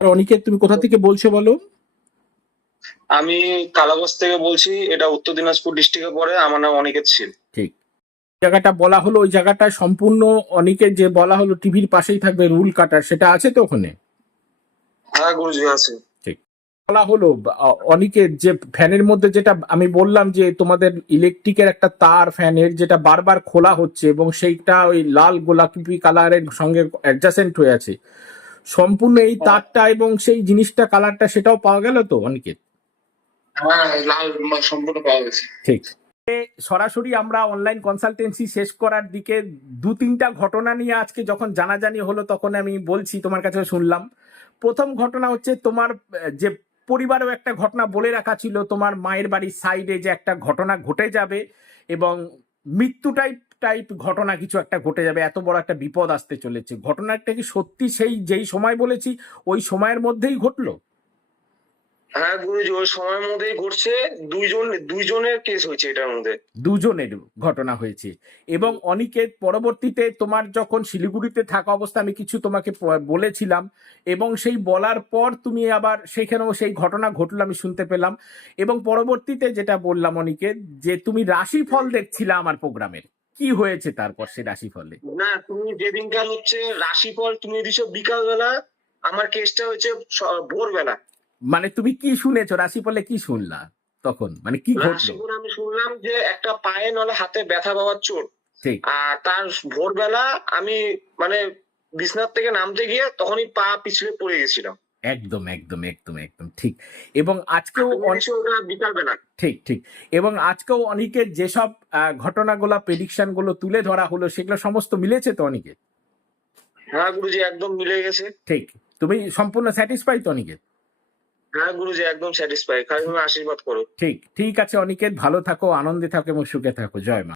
আর অনিকেত তুমি কোথা থেকে বলছো বলো? আমি কালাগঞ্জ থেকে বলছি এটা উত্তর দিনাজপুর ডিস্ট্রিক্টে পড়ে আমার নাম অনিকেত শীল। ঠিক। জায়গাটা বলা হলো ওই জায়গাটা সম্পূর্ণ অনিকের যে বলা হলো টিভির পাশেই থাকবে রুল কাটার সেটা আছে তো ওখানে? হ্যাঁ গুরুজি আছে। বলা হলো আ, অনিকের যে ফ্যানের মধ্যে যেটা আমি বললাম যে তোমাদের ইলেকট্রিকের একটা তার ফ্যানের যেটা বারবার খোলা হচ্ছে এবং সেইটা ওই লাল গোলাপি কালারের সঙ্গে অ্যাডজাসেন্ট হয়ে আছে। সম্পূর্ণ এই তারটা এবং সেই জিনিসটা কালারটা সেটাও পাওয়া গেল তো অনিকেত? হ্যাঁ লাল সম্পূর্ণ পাওয়া গেছে। ঠিক। সরাসরি আমরা অনলাইন কনসালটেন্সি শেষ করার দিকে দু তিনটা ঘটনা নিয়ে আজকে যখন জানাজানি হলো তখন আমি বলছি তোমার কাছে শুনলাম। প্রথম ঘটনা হচ্ছে তোমার যে পরিবারেও একটা ঘটনা বলে রাখা ছিল তোমার মায়ের বাড়ির সাইডে যে একটা ঘটনা ঘটে যাবে এবং মৃত্যু টাইপ টাইপ ঘটনা কিছু একটা ঘটে যাবে, এত বড় একটা বিপদ আসতে চলেছে। ঘটনাটা কি সত্যি সেই, যেই সময় বলেছি, ওই সময়ের মধ্যেই ঘটলো? হ্যাঁ গুরুজি ওই সময়ের মধ্যেই ঘটছে। দুইজন দুইজনের কেস হয়েছে এটার মধ্যে। দুজনের ঘটনা হয়েছে। এবং অনিকেত পরবর্তীতে তোমার যখন শিলিগুড়িতে থাকা অবস্থা আমি কিছু তোমাকে বলেছিলাম। এবং সেই বলার পর তুমি আবার সেখানেও সেই ঘটনা ঘটলো আমি শুনতে পেলাম। এবং পরবর্তীতে যেটা বললাম অনিকেত যে তুমি রাশিফল দেখছিলে আমার প্রোগ্রামের। কি হয়েছে তারপর সে রাশিফলে? না তুমি যেদিনকার হচ্ছে রাশিফল তুমি দিছো বিকালবেলা আমার কেসটা হচ্ছে ভোরবেলা। মানে তুমি কি শুনেছো? রাশিফলে কি শুনলা তখন? মানে কি ঘটলো? আমি শুনলাম যে একটা পায়ে নলে হাতে ব্যথা পাওয়ার চোট। ঠিক। আর তার ভোরবেলা আমি মানে বিছনার থেকে নামতে গিয়ে তখনই পা পিছলে পড়ে গেছিলাম। একদম একদম একদম একদম ঠিক। এবং আজকেও ঠিক ঠিক। এবং আজকেও অনেকের যেসব ঘটনাগুলো প্রেডিকশনগুলো তুলে ধরা হলো সেগুলো সমস্ত মিলেছে তো অনেকে হ্যাঁ গুরুজি একদম মিলে গেছে। ঠিক। তুমি সম্পূর্ণ স্যাটিসফাই তো অনিকেত হ্যাঁ গুরুজি, একদম স্যাটিসফাই খালি আশীর্বাদ করো। ঠিক ঠিক আছে, অনিকেত। ভালো থাকো, আনন্দে থাকো এবং সুখে থাকো। জয় মা।